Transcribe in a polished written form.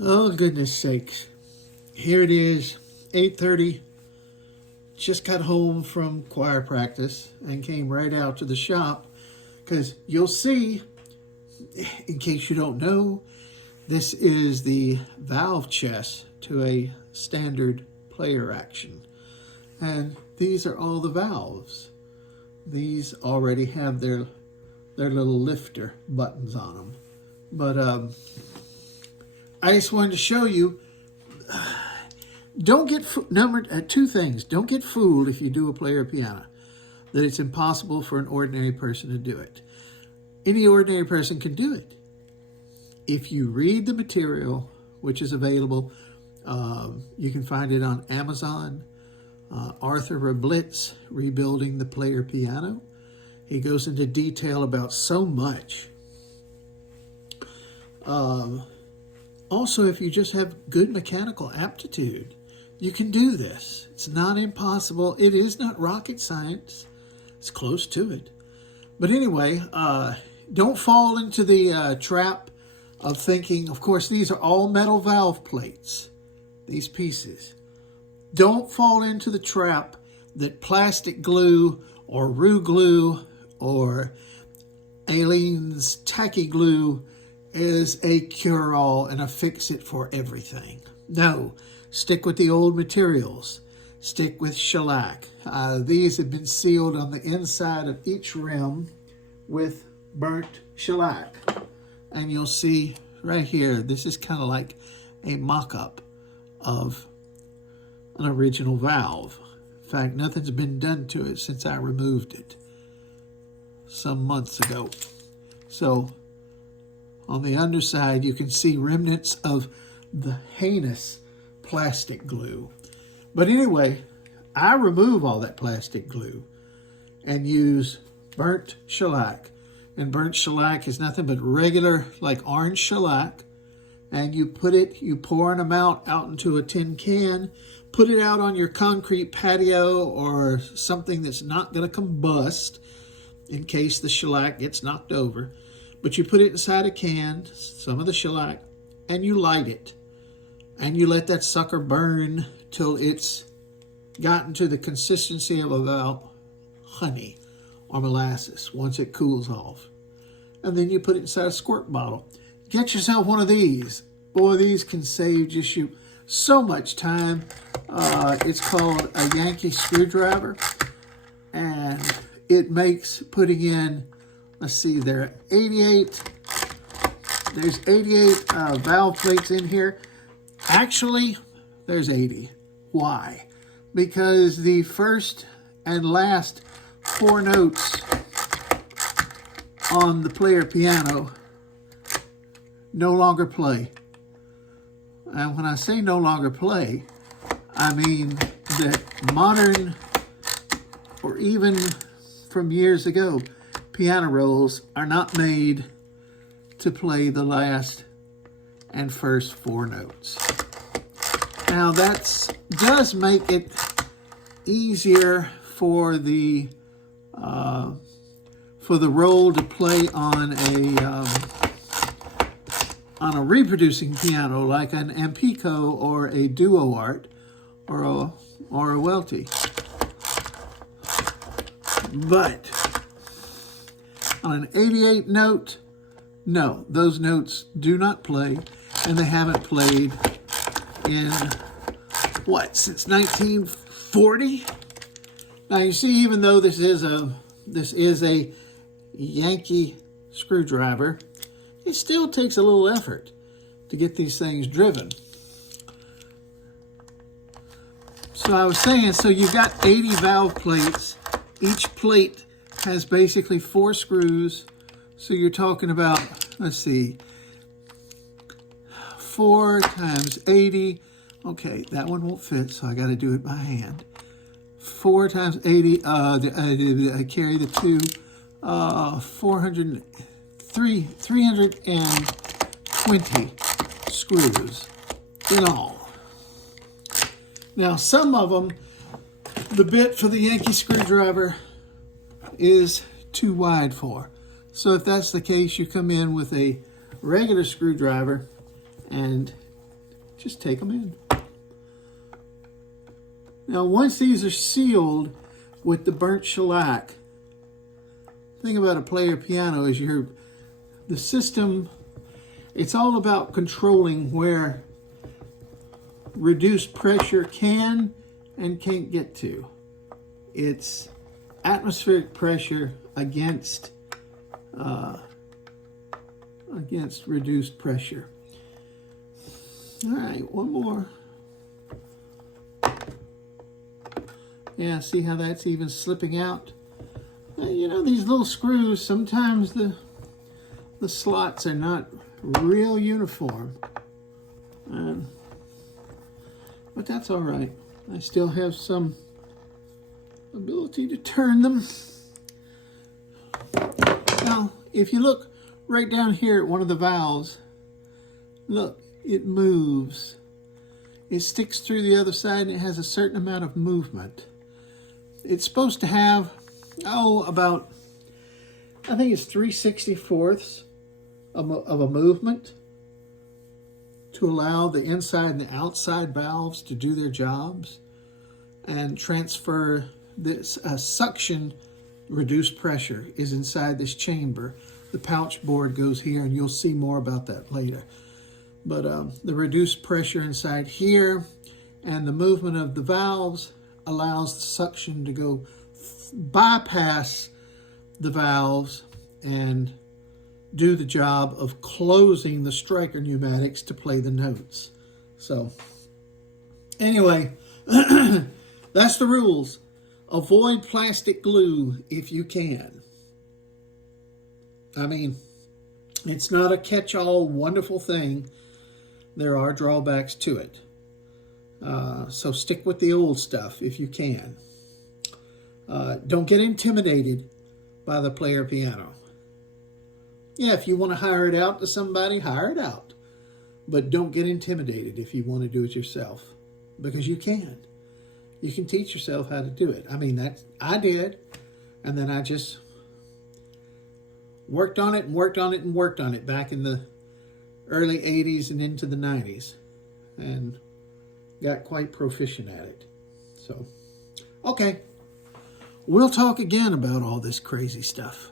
Oh, goodness sakes. Here it is, 8:30. Just got home from choir practice and came right out to the shop because you'll see, in case you don't know, this is the valve chess to a standard player action. And these are all the valves. These already have their little lifter buttons on them. But I just wanted to show you, don't get two things. Don't get fooled if you do a player piano, that it's impossible for an ordinary person to do it. Any ordinary person can do it. If you read the material, which is available, you can find it on Amazon. Arthur Rablitz, Rebuilding the Player Piano. He goes into detail about so much. Also, if you just have good mechanical aptitude, you can do this. It's not impossible. It is not rocket science. It's close to it. But anyway, don't fall into the trap of thinking, of course, these are all metal valve plates, these pieces. Don't fall into the trap that plastic glue or Rue glue or Aleene's tacky glue is a cure-all and a fix-it for everything. No, stick with the old materials. Stick with shellac. These have been sealed on the inside of each rim with burnt shellac. And you'll see right here, this is kind of like a mock-up of an original valve. In fact, nothing's been done to it since I removed it some months ago. So on the underside, you can see remnants of the heinous plastic glue. But anyway, I remove all that plastic glue and use burnt shellac. And burnt shellac is nothing but regular, like orange shellac. And you pour an amount out into a tin can, put it out on your concrete patio or something that's not going to combust in case the shellac gets knocked over. But you put it inside a can, some of the shellac, and you light it. And you let that sucker burn till it's gotten to the consistency of about honey or molasses once it cools off. And then you put it inside a squirt bottle. Get yourself one of these. Boy, these can save just you so much time. It's called a Yankee screwdriver. And it makes putting in, let's see, there are 88. There's 88 valve plates in here. Actually, there's 80. Why? Because the first and last 4 notes on the player piano no longer play. And when I say no longer play, I mean that modern, or even from years ago, piano rolls are not made to play the last and first 4 notes. Now that does make it easier for the roll to play on a reproducing piano like an Ampico or a Duo Art or a Welty. But on an 88 note, no, those notes do not play, and they haven't played in, since 1940? Now you see, even though this is a Yankee screwdriver, it still takes a little effort to get these things driven. So I was saying, so you've got 80 valve plates. Each plate has basically 4 screws. So you're talking about, let's see, 4 times 80. Okay, that one won't fit, so I got to do it by hand. 4 times 80, I carry the 2, 320 screws in all. Now, some of them, the bit for the Yankee screwdriver is too wide for. So if that's the case, you come in with a regular screwdriver and just take them in. Now, once these are sealed with the burnt shellac, the thing about a player piano is the system, it's all about controlling where reduced pressure can and can't get to. It's atmospheric pressure against reduced pressure. All right, one more. Yeah, see how that's even slipping out? You know, these little screws, sometimes the slots are not real uniform. But that's all right. I still have some ability to turn them. Now, if you look right down here at one of the valves, look, it moves. It sticks through the other side and it has a certain amount of movement. It's supposed to have, about, I think it's 3/64 of a movement to allow the inside and the outside valves to do their jobs and transfer this suction. Reduced pressure is inside this chamber. The pouch board goes here, and you'll see more about that later. But the reduced pressure inside here and the movement of the valves allows the suction to go bypass the valves and do the job of closing the striker pneumatics to play the notes. So anyway, that's the rules. Avoid plastic glue if you can. I mean, it's not a catch-all wonderful thing. There are drawbacks to it. So stick with the old stuff if you can. Don't get intimidated by the player piano. Yeah, if you want to hire it out to somebody, hire it out. But don't get intimidated if you want to do it yourself, because you can. You can teach yourself how to do it. I mean, I did, and then I just worked on it and worked on it and worked on it back in the early 80s and into the 90s, and got quite proficient at it. So, okay. We'll talk again about all this crazy stuff.